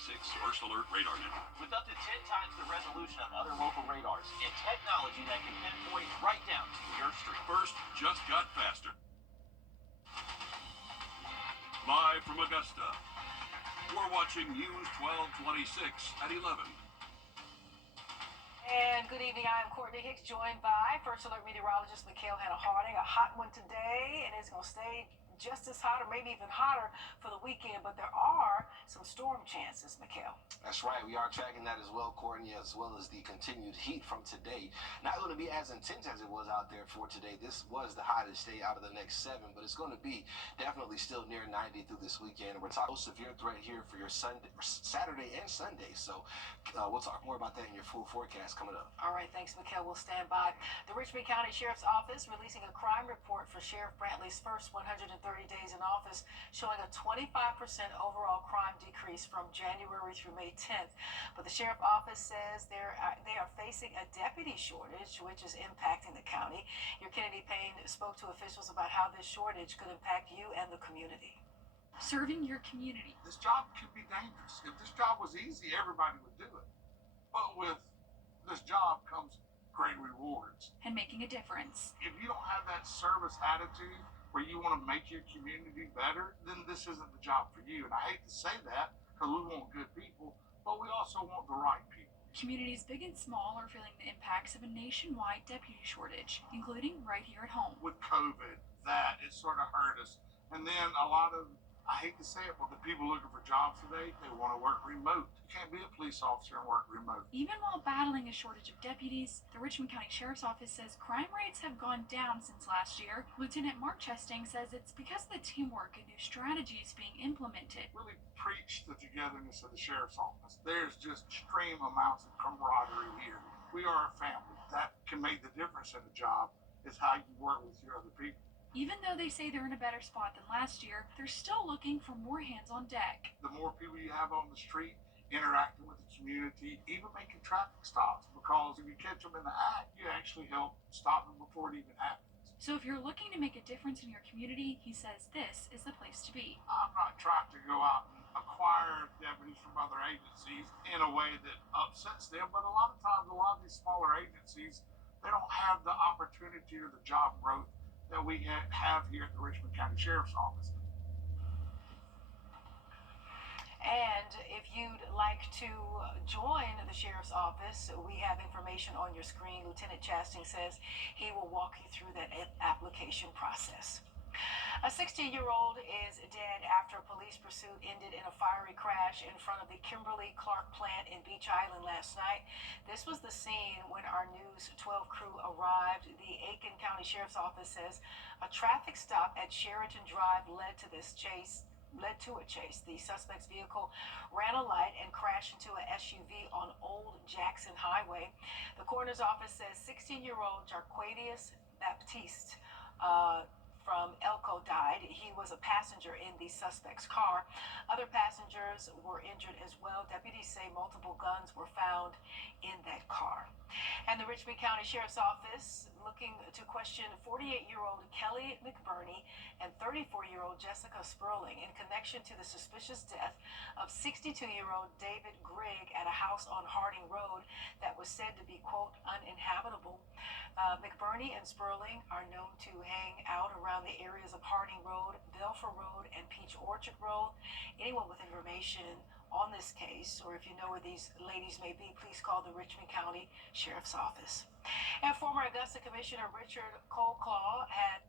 First Alert Radar Network. With up to 10 times the resolution of other local radars and technology that can pinpoint right down to your street. First just got faster. Live from Augusta, we're watching News 1226 at 11. And good evening, I'm Courtney Hicks, joined by First Alert meteorologist Mikhail Harding. A hot one today, and it's going to stay just as hot or maybe even hotter for the weekend, but there are some storm chances, Mikhail. That's right. We are tracking that as well, Courtney, as well as the continued heat from today. Not going to be as intense as it was out there for today. This was the hottest day out of the next 7, but it's going to be definitely still near 90 through this weekend. We're talking severe threat here for your Saturday and Sunday. So we'll talk more about that in your full forecast coming up. All right, thanks, Mikhail. We'll stand by. The Richmond County Sheriff's Office releasing a crime report for Sheriff Brantley's first 130 days in office, showing a 25% overall crime decrease from January through May 10th. But the Sheriff's Office says they are facing a deputy shortage, which is impacting the county. Your Kennedy Payne spoke to officials about how this shortage could impact you and the community. Serving your community. This job could be dangerous. If this job was easy, everybody would do it. But with this job comes great rewards. And making a difference. If you don't have that service attitude where you want to make your community better, then this isn't the job for you. And I hate to say that because we want good people, but we also want the right people. Communities big and small are feeling the impacts of a nationwide deputy shortage, including right here at home. With COVID, that it sort of hurt us. And then a lot of, I hate to say it, but the people looking for jobs today, they want to work remote. You can't be a police officer and work remote. Even while battling a shortage of deputies, the Richmond County Sheriff's Office says crime rates have gone down since last year. Lieutenant Mark Chesting says it's because of the teamwork and new strategies being implemented. Really preach the togetherness of the Sheriff's Office. There's just extreme amounts of camaraderie here. We are a family. That can make the difference in the job, is how you work with your other people. Even though they say they're in a better spot than last year, they're still looking for more hands on deck. The more people you have on the street interacting with the community, even making traffic stops, because if you catch them in the act, you actually help stop them before it even happens. So if you're looking to make a difference in your community, he says this is the place to be. I'm not trying to go out and acquire deputies from other agencies in a way that upsets them, but a lot of times, a lot of these smaller agencies, they don't have the opportunity or the job growth that we have here at the Richmond County Sheriff's Office. And if you'd like to join the Sheriff's Office, we have information on your screen. Lieutenant Chastain says he will walk you through that application process. A 16-year-old is dead after a police pursuit ended in a fiery crash in front of the Kimberly-Clark plant in Beach Island last night. This was the scene when our News 12 crew arrived. The Aiken County Sheriff's Office says a traffic stop at Sheraton Drive led to a chase. The suspect's vehicle ran a light and crashed into a SUV on Old Jackson Highway. The coroner's office says 16-year-old Jarquadius Baptiste from Elko died. He was a passenger in the suspect's car. Other passengers were injured as well. Deputies say multiple guns were found in that car. And the Richmond County Sheriff's Office looking to question 48-year-old Kelly McBurney and 34-year-old Jessica Sperling in connection to the suspicious death of 62-year-old David Grigg at a house on Harding Road that was said to be, quote, uninhabitable. McBurney and Sperling are known to hang out around the areas of Harding Road, Belfer Road, and Peach Orchard Road. Anyone with information on this case, or if you know where these ladies may be, please call the Richmond County Sheriff's Office. And former Augusta Commissioner Richard Colclaw had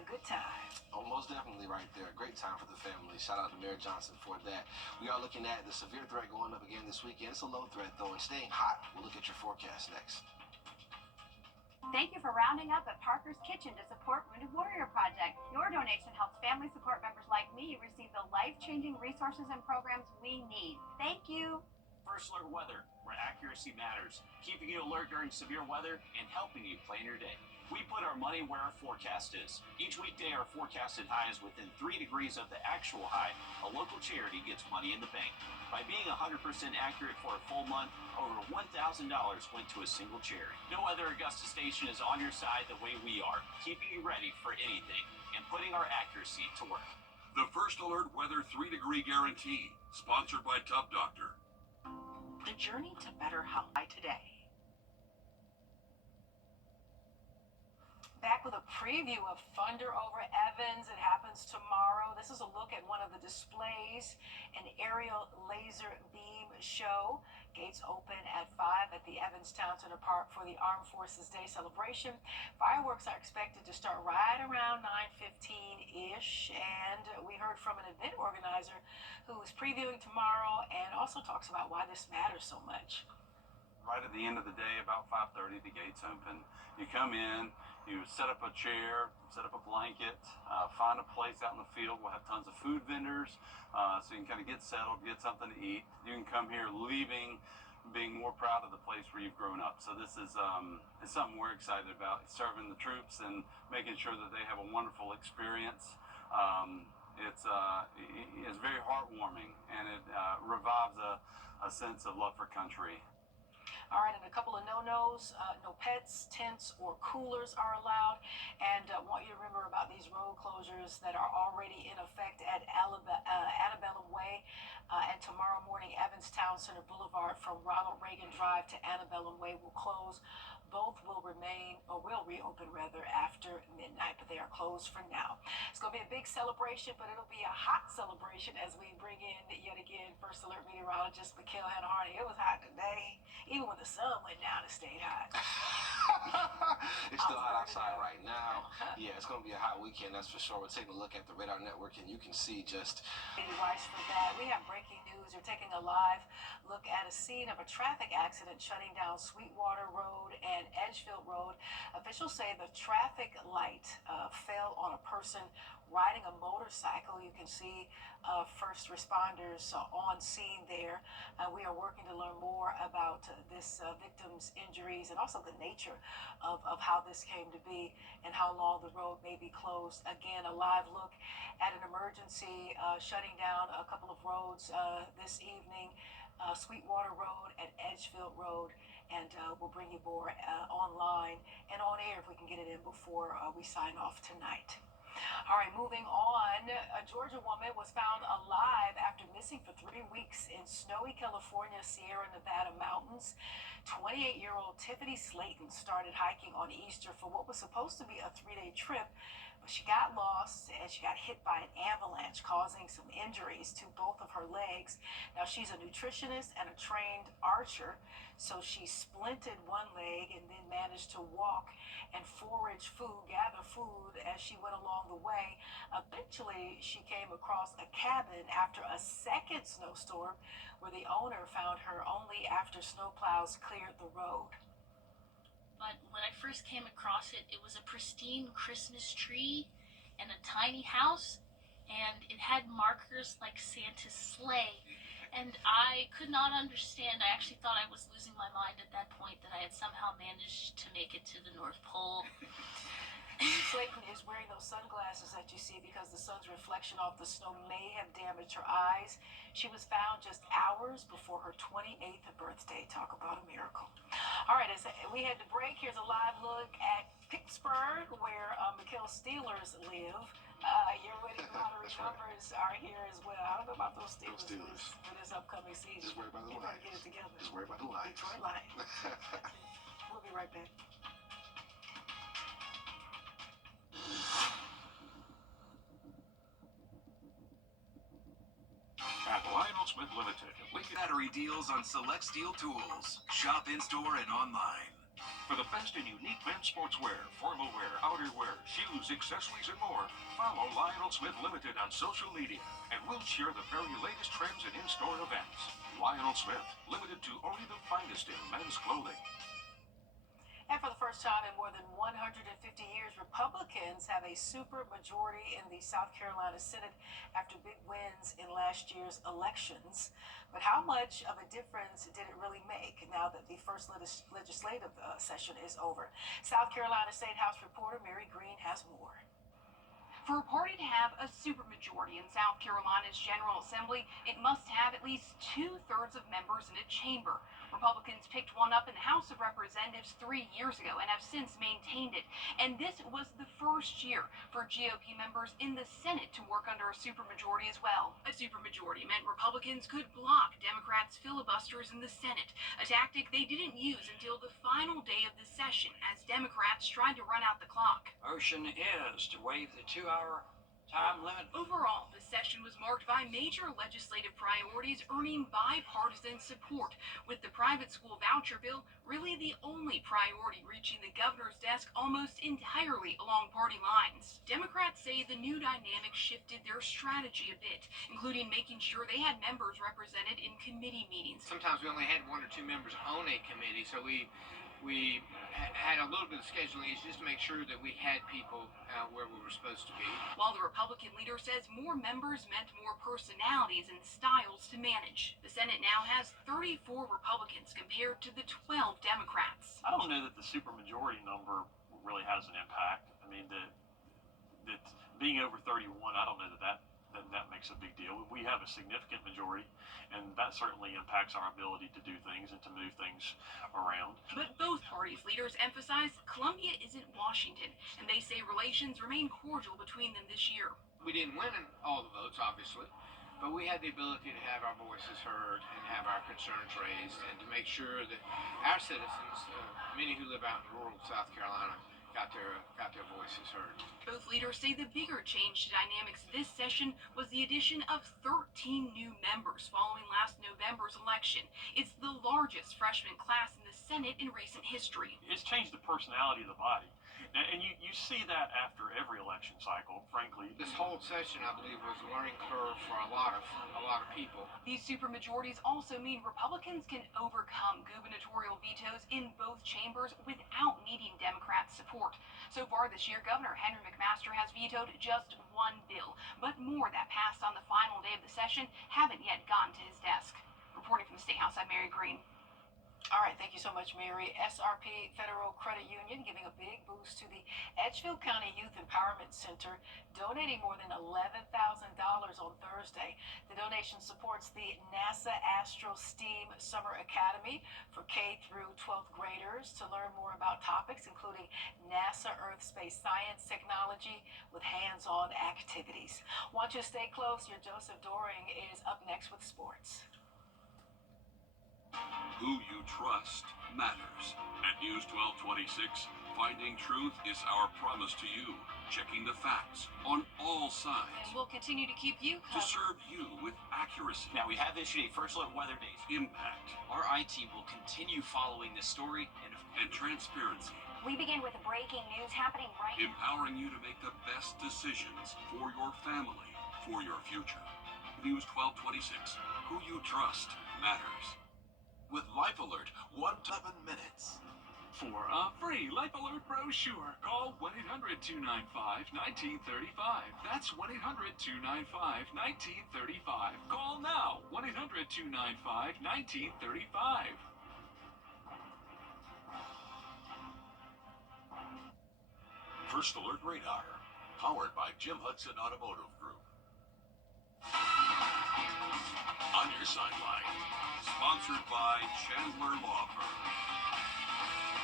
a good time. Oh, most definitely right there. Great time for the family. Shout out to Mayor Johnson for that. We are looking at the severe threat going up again this weekend. It's a low threat, though, and staying hot. We'll look at your forecast next. Thank you for rounding up at Parker's Kitchen to support Wounded Warrior Project. Your donation helps family support members like me receive the life-changing resources and programs we need. Thank you. First Alert Weather, where accuracy matters, keeping you alert during severe weather and helping you plan your day. We put our money where our forecast is. Each weekday, our forecasted high is within 3 degrees of the actual high. A local charity gets money in the bank. By being 100% accurate for a full month, over $1,000 went to a single charity. No other Augusta station is on your side the way we are, keeping you ready for anything and putting our accuracy to work. The First Alert Weather 3-degree guarantee, sponsored by Tub Doctor. The journey to better health by today. Back with a preview of Thunder over Evans. It happens tomorrow. This is a look at one of the displays, an aerial laser beam show. Gates open at 5 at the Evans Town Center Park for the Armed Forces Day celebration. Fireworks are expected to start right around 9:15-ish. And we heard from an event organizer who is previewing tomorrow and also talks about why this matters so much. Right at the end of the day, about 5:30, the gates open. You come in, you set up a chair, set up a blanket, find a place out in the field. We'll have tons of food vendors, so you can kind of get settled, get something to eat. You can come here leaving, being more proud of the place where you've grown up. So this is it's something we're excited about, serving the troops and making sure that they have a wonderful experience. It's very heartwarming, and it revives a sense of love for country. All right, and a couple of no-nos, no pets, tents, or coolers are allowed. And I want you to remember about these road closures that are already in effect at Antebellum Way. And tomorrow morning, Evans Town Center Boulevard from Ronald Reagan Drive to Antebellum Way will close. Both will remain, or will reopen rather, after midnight, but they are closed for now. It's going to be a big celebration, but it'll be a hot celebration as we bring in, yet again, First Alert meteorologist Mikhail Hanna-Hardy. It was hot today. Even when the sun went down, it stayed hot. It's still hot outside right now. Yeah, it's going to be a hot weekend, that's for sure. We're taking a look at the radar network, and you can see just... Rice for that. We have breaking news. We're taking a live look at a scene of a traffic accident shutting down Sweetwater Road and Edgefield Road. Officials say the traffic light fell on a person riding a motorcycle. You can see first responders on scene there. We are working to learn more about this victim's injuries and also the nature of how this came to be and how long the road may be closed. Again, a live look at an emergency shutting down a couple of roads this evening, Sweetwater Road and Edgefield Road. And we'll bring you more online and on air if we can get it in before we sign off tonight. All right, moving on. A Georgia woman was found alive after missing for 3 weeks in snowy California, Sierra Nevada mountains. 28-year-old Tiffany Slayton started hiking on Easter for what was supposed to be a 3-day trip, but she got lost and she got hit by an avalanche, causing some injuries to both of her legs. Now, she's a nutritionist and a trained archer, so she splinted one leg and then managed to walk and forage food, gather food as she went along the way. Eventually, she came across a cabin after a second snowstorm where the owner found her only after snowplows cleared the road. But when I first came across it, it was a pristine Christmas tree and a tiny house, and it had markers like Santa's sleigh. And I could not understand. I actually thought I was losing my mind at that point, that I had somehow managed to make it to the North Pole. Slayton is wearing those sunglasses that you see because the sun's reflection off the snow may have damaged her eyes. She was found just hours before her 28th birthday. Talk about a miracle. All right, as we head to break, here's a live look at Pittsburgh, where Mikhail's Steelers live. Your winning lottery numbers are here as well. I don't know about those Steelers for this upcoming season. Just worry about the Lions. Get it together. Just worry about the Lions. Detroit Lions. We'll be right back. At Lionel Smith Limited, we get battery deals on select steel tools. Shop in-store and online. For the best in unique men's sportswear, formal wear, outerwear, shoes, accessories, and more, follow Lionel Smith Limited on social media, and we'll share the very latest trends and in-store events. Lionel Smith, limited to only the finest in men's clothing. And for the first time in more than 150 years, Republicans have a super majority in the South Carolina Senate after big wins in last year's elections. But how much of a difference did it really make now that the first legislative session is over? South Carolina State House reporter Mary Green has more. For a party to have a supermajority in South Carolina's General Assembly, it must have at least 2/3 of members in a chamber. Republicans picked one up in the House of Representatives 3 years ago and have since maintained it. And this was the first year for GOP members in the Senate to work under a supermajority as well. A supermajority meant Republicans could block Democrats' filibusters in the Senate, a tactic they didn't use until the final day of the session as Democrats tried to run out the clock. Motion is to waive the 2-hour time limit. Overall, the session was marked by major legislative priorities earning bipartisan support, with the private school voucher bill really the only priority reaching the governor's desk almost entirely along party lines. Democrats say the new dynamic shifted their strategy a bit, including making sure they had members represented in committee meetings. Sometimes we only had 1 or 2 members on a committee, so we had a little bit of scheduling issues just to make sure that we had people where we were supposed to be. While the Republican leader says more members meant more personalities and styles to manage. The Senate now has 34 Republicans compared to the 12 Democrats. I don't know that the supermajority number really has an impact. I mean, that being over 31, I don't know that makes a big deal. We have a significant majority, and that certainly impacts our ability to do things and to move things around. But both parties' leaders emphasize Columbia isn't Washington, and they say relations remain cordial between them this year. We didn't win all the votes, obviously, but we had the ability to have our voices heard and have our concerns raised and to make sure that our citizens, many who live out in rural South Carolina, got their voices heard. Both leaders say the bigger change to dynamics this session was the addition of 13 new members following last November's election. It's the largest freshman class in the Senate in recent history. It's changed the personality of the body. And you see that after every election cycle, frankly. This whole session, I believe, was a learning curve for a lot of people. These supermajorities also mean Republicans can overcome gubernatorial vetoes in both chambers without needing Democrat support. So far this year, Governor Henry McMaster has vetoed just 1 bill, but more that passed on the final day of the session haven't yet gotten to his desk. Reporting from the State House, I'm Mary Green. All right, thank you so much, Mary. SRP Federal Credit Union giving a big boost to the Edgefield County Youth Empowerment Center, donating more than $11,000 on Thursday. The donation supports the NASA Astro STEAM Summer Academy for K through 12th graders to learn more about topics including NASA Earth Space Science Technology with hands-on activities. Want you to stay close? Your Joseph Doring is up next with sports. Who you trust matters. At News 1226, finding truth is our promise to you. Checking the facts on all sides. And we'll continue to keep you To covered. serve you with accuracy. Now, we have issued a first look weather date. Impact. Our IT will continue following this story And transparency. We begin with breaking news happening right now. Empowering you to make the best decisions for your family, for your future. News 1226. Who you trust matters. With Life Alert, 11 minutes. For a free Life Alert brochure, call 1-800-295-1935. That's 1-800-295-1935. Call now, 1-800-295-1935. First Alert Radar, powered by Jim Hudson Automotive Group. On your sideline, sponsored by Chandler Law Firm.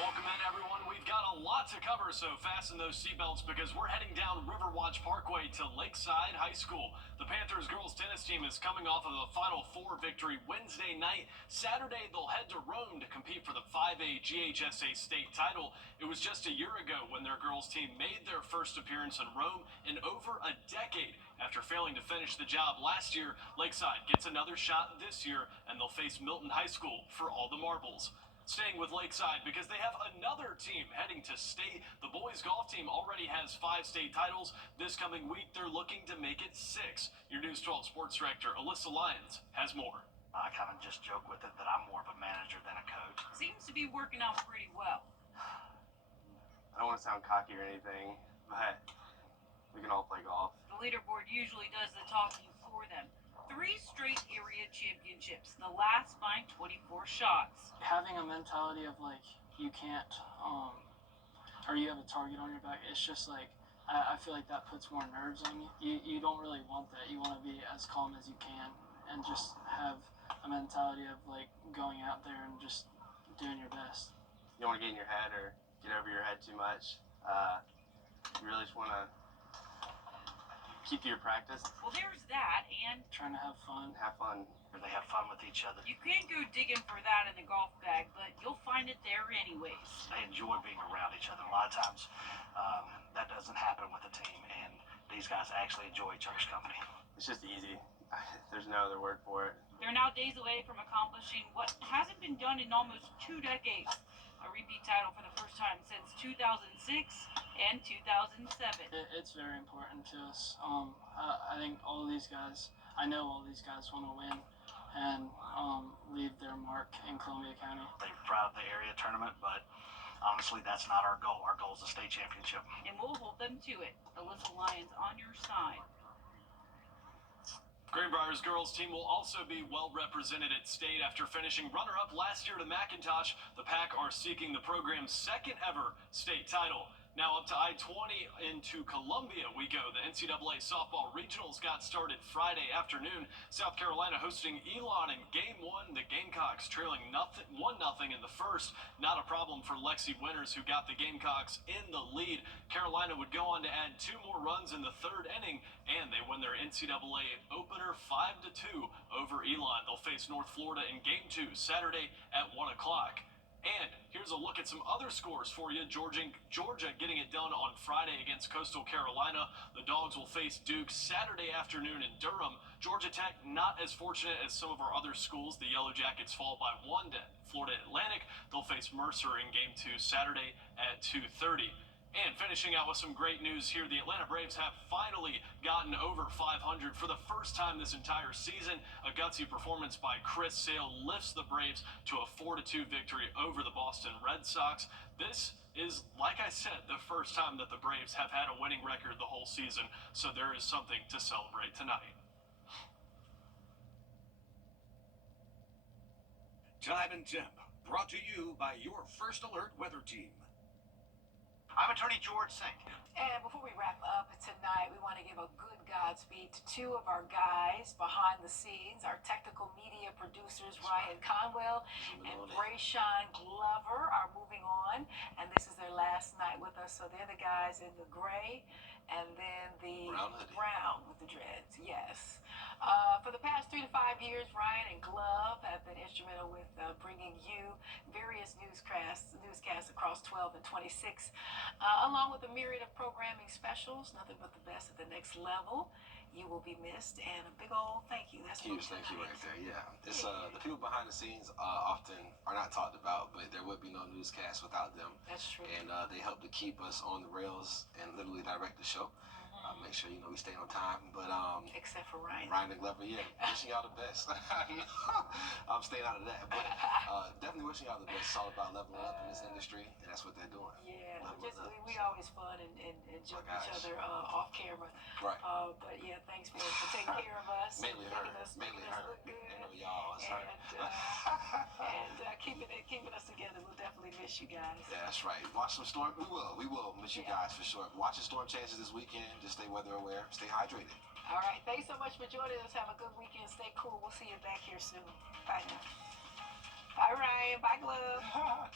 Welcome in, everyone. We've got a lot to cover, so fasten those seatbelts because we're heading down Riverwatch Parkway to Lakeside High School. The Panthers girls tennis team is coming off of a Final Four victory Wednesday night. Saturday, they'll head to Rome to compete for the 5A GHSA state title. It was just a year ago when their girls team made their first appearance in Rome in over a decade. After failing to finish the job last year, Lakeside gets another shot this year, and they'll face Milton High School for all the marbles. Staying with Lakeside because they have another team heading to state. The boys golf team already has 5 state titles. This coming week, they're looking to make it 6. Your News 12 sports director, Alyssa Lyons, has more. I kind of just joke with it that I'm more of a manager than a coach. Seems to be working out pretty well. I don't want to sound cocky or anything, but we can all play golf. The leaderboard usually does the talking for them. 3 straight area championships, the last by 24 shots. Having a mentality of like you can't or you have a target on your back, it's just like I feel like that puts more nerves on you. You don't really want that. You want to be as calm as you can and just have a mentality of like going out there and just doing your best. You don't want to get in your head or get over your head too much. You really just want to keep to your practice. Well, there's that, and trying to have fun. Have fun. They have fun with each other. You can't go digging for that in the golf bag, but you'll find it there anyways. They enjoy being around each other. A lot of times that doesn't happen with a team, and these guys actually enjoy each other's company. It's just easy. There's no other word for it. They're now days away from accomplishing what hasn't been done in almost 2 decades. A repeat title for the first time since 2006 and 2007. It's very important to us. I think I know all these guys want to win and leave their mark in Columbia County. They're proud of the area tournament, but honestly, that's not our goal. Our goal is the state championship. And we'll hold them to it. Alyssa Lyons on your side. Greenbrier's girls team will also be well represented at state after finishing runner-up last year to McIntosh. The Pack are seeking the program's second ever state title. Now up to I-20 into Columbia we go. The NCAA softball regionals got started Friday afternoon. South Carolina hosting Elon in Game 1. The Gamecocks trailing 1-0 in the first. Not a problem for Lexi Winters, who got the Gamecocks in the lead. Carolina would go on to add 2 more runs in the third inning, and they win their NCAA opener 5-2 over Elon. They'll face North Florida in Game 2 Saturday at 1 o'clock. And here's a look at some other scores for you. Georgia getting it done on Friday against Coastal Carolina. The Dogs will face Duke Saturday afternoon in Durham. Georgia Tech not as fortunate as some of our other schools. The Yellow Jackets fall by 1 to Florida Atlantic. They'll face Mercer in Game 2 Saturday at 2:30. And finishing out with some great news here, the Atlanta Braves have finally gotten over 500 for the first time this entire season. A gutsy performance by Chris Sale lifts the Braves to a 4-2 victory over the Boston Red Sox. This is, like I said, the first time that the Braves have had a winning record the whole season, so there is something to celebrate tonight. Time and Temp, brought to you by your First Alert weather team. I'm attorney George Sink. And before we wrap up tonight, we want to give a good Godspeed to 2 of our guys behind the scenes, our technical media producers, Ryan Conwell and Brayshawn Glover, are moving on. And this is their last night with us. So they're the guys in the gray and then the brown with the dreads. Yes. For the past 3 to 5 years, Ryan and Glove have been instrumental with bringing you various newscasts across 12 and 26, along with a myriad of programming specials. Nothing but the best at the next level. You will be missed, and a big old thank you. That's huge thank you right there. Yeah, it's the people behind the scenes often are not talked about, but there would be no newscast without them. That's true. And they help to keep us on the rails and literally direct the show. Make sure we stay on time. But except for Ryan. Ryan and Glover, yeah, wishing y'all the best. I'm staying out of that, but definitely wishing y'all the best. It's all about leveling up in this industry, and that's what they're doing. Yeah, we always fun and joke each other off camera. Right. But yeah, thanks for taking care of us. Mainly her. Making us look good. I know y'all. It's her. And keeping us together. We'll definitely miss you guys. Yeah, that's right. Watch some storm. We will miss you guys for sure. Watching storm chances this weekend. Just stay weather aware. Stay hydrated. All right. Thanks so much for joining us. Have a good weekend. Stay cool. We'll see you back here soon. Bye now. Bye, Ryan. Bye, Glove.